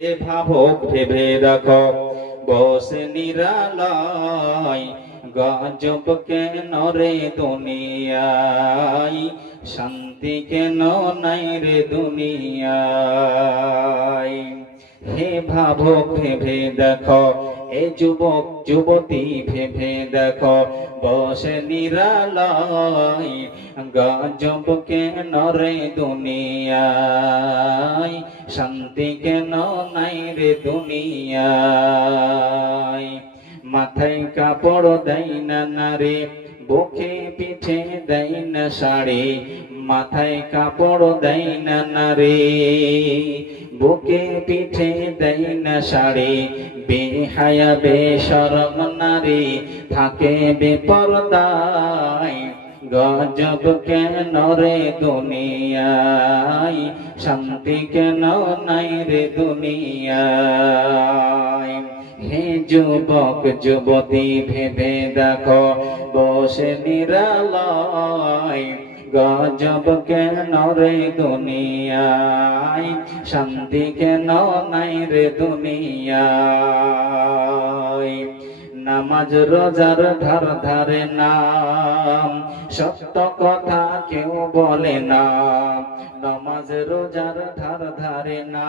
এ ভাবুক ভেবে দেখো বসে নিরালায় গজব কেন রে দুনিয়ায়, শান্তি কেন নাই রে দুনিয়ায়। হে ভাবুক ভেবে দেখো, এ যুবক যুবতী ভেবে দেখো বসে নিরালায় গজব কেন রে দুনিয়ায়, শান্তি কেন নাই রে দুনিয়ায়। মাথায় কাপড় দেয় না নারী, বুকে পিঠে দেয় না শাড়ি, মাথায় কাপড় দেয় না নারী, বুকে পিঠে দেয় না শাড়ি, বেহায়া বেশরম নারী থাকে বেপরদায়, গজব কেন রে দুনিয়ায়, শান্তি কেন নাই রে দুনিয়ায়। হে যুবক যুবতী ভেবে দেখো বসে নিরালায় গজব কেন রে দুনিয়ায়, শান্তি কেন নাই রে দুনিয়ায়। নামাজ রোজার ধার ধারে না, সত্য কথা কেউ বলে না, নামাজ রোজার ধার ধারে না,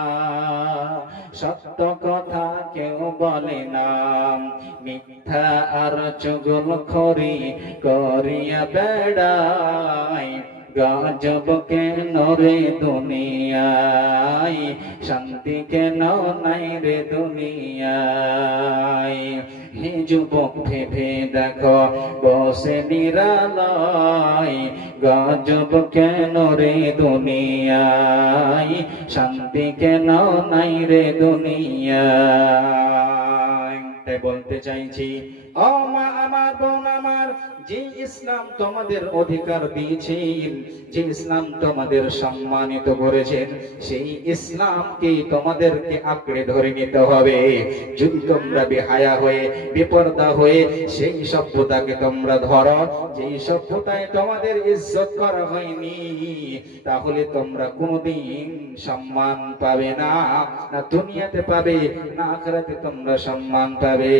সত্য কথা কেউ বলে না, মিথ্যা আর চুগলখড়ি করিয়া বেড়ায়, গজব কেন রে দুনিয়ায়, শান্তি কেন নাই রে দুনিয়ায়। হে যুবক ভেবে দেখো বসে নিরালায় গজব কেন রে দুনিয়ায়, শান্তি কেন নাই রে দুনিয়ায়। তাই বলতে চাইছি, ও মা আমার, বোন আমার, যে ইসলাম তোমাদের অধিকার দিয়েছেন, যে ইসলাম তোমাদের সম্মানিত করেছেন, সেই ইসলামকে তোমাদেরকে আঁকড়ে ধরে নিতে হবে। যদি তোমরা বেহায়া হয়ে বেপরদা হয়ে সেই সভ্যতাকে তোমরা ধরো, যেই সভ্যতায় তোমাদের ইজ্জত করা হয়নি, তাহলে তোমরা কোনোদিন সম্মান পাবে না, না দুনিয়াতে পাবে না আখিরাতে তোমরা সম্মান পাবে।